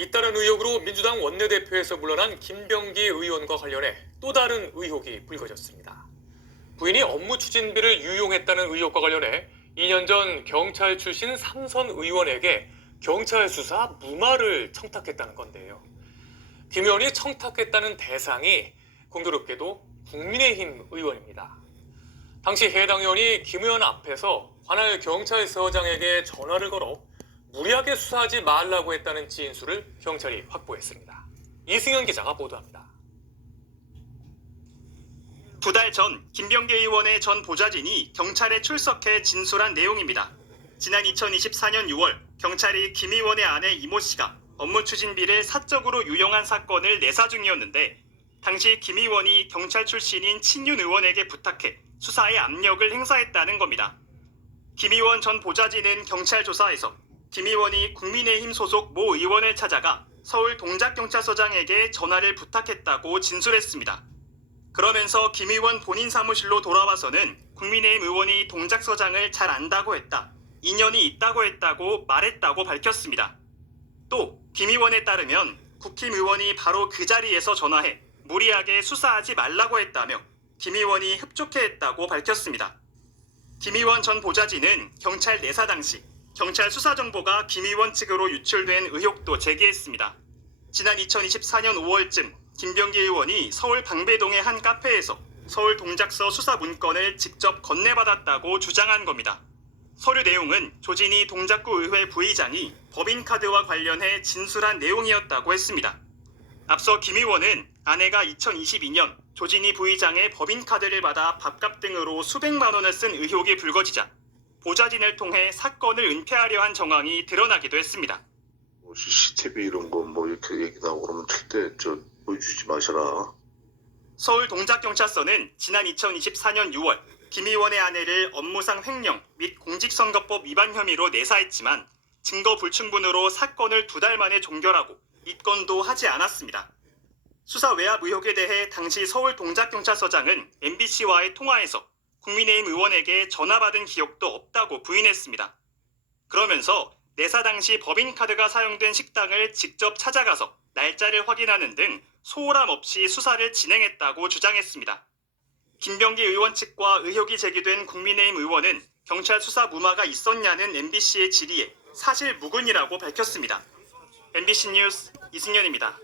잇따른 의혹으로 민주당 원내대표에서 물러난 김병기 의원과 관련해 또 다른 의혹이 불거졌습니다. 부인이 업무 추진비를 유용했다는 의혹과 관련해 2년 전 경찰 출신 3선 의원에게 경찰 수사 무마를 청탁했다는 건데요. 김 의원이 청탁했다는 대상이 공교롭게도 국민의힘 의원입니다. 당시 해당 의원이 김 의원 앞에서 관할 경찰서장에게 전화를 걸어 무리하게 수사하지 말라고 했다는 진술을 경찰이 확보했습니다. 이승현 기자가 보도합니다. 2달 전 김병기 의원의 전 보좌진이 경찰에 출석해 진술한 내용입니다. 지난 2024년 6월 경찰이 김 의원의 아내 이모 씨가 업무 추진비를 사적으로 유용한 사건을 내사 중이었는데 당시 김 의원이 경찰 출신인 친윤 의원에게 부탁해 수사에 압력을 행사했다는 겁니다. 김 의원 전 보좌진은 경찰 조사에서 김 의원이 국민의힘 소속 모 의원을 찾아가 서울 동작경찰서장에게 전화를 부탁했다고 진술했습니다. 그러면서 김 의원 본인 사무실로 돌아와서는 국민의힘 의원이 동작서장을 잘 안다고 했다, 인연이 있다고 했다고 말했다고 밝혔습니다. 또 김 의원에 따르면 국힘 의원이 바로 그 자리에서 전화해 무리하게 수사하지 말라고 했다며 김 의원이 흡족해했다고 밝혔습니다. 김 의원 전 보좌진은 경찰 내사 당시 경찰 수사 정보가 김 의원 측으로 유출된 의혹도 제기했습니다. 지난 2024년 5월쯤 김병기 의원이 서울 방배동의 한 카페에서 서울 동작서 수사 문건을 직접 건네받았다고 주장한 겁니다. 서류 내용은 조진희 동작구 의회 부의장이 법인카드와 관련해 진술한 내용이었다고 했습니다. 앞서 김 의원은 아내가 2022년 조진희 부의장의 법인카드를 받아 밥값 등으로 수백만 원을 쓴 의혹이 불거지자 보좌진을 통해 사건을 은폐하려 한 정황이 드러나기도 했습니다. CCTV 이런 거 뭐 이렇게 얘기 나오고 그러면 절대 보여주지 마셔라. 서울 동작경찰서는 지난 2024년 6월 김 의원의 아내를 업무상 횡령 및 공직선거법 위반 혐의로 내사했지만 증거 불충분으로 사건을 2달 만에 종결하고 입건도 하지 않았습니다. 수사 외압 의혹에 대해 당시 서울 동작경찰서장은 MBC와의 통화에서 국민의힘 의원에게 전화받은 기억도 없다고 부인했습니다. 그러면서 내사 당시 법인카드가 사용된 식당을 직접 찾아가서 날짜를 확인하는 등 소홀함 없이 수사를 진행했다고 주장했습니다. 김병기 의원 측과 의혹이 제기된 국민의힘 의원은 경찰 수사 무마가 있었냐는 MBC의 질의에 사실 무근이라고 밝혔습니다. MBC 뉴스 이승현입니다.